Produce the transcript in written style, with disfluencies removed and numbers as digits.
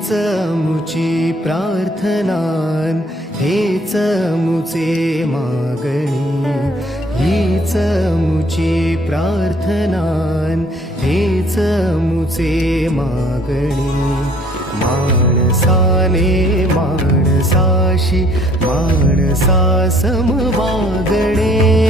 हीच मुची प्रार्थनान, हेच मुचे मागणी. हीच मुची प्रार्थनान, हेच मुचे मागणी. माणसाने माणसाशी माणसासम वागणे.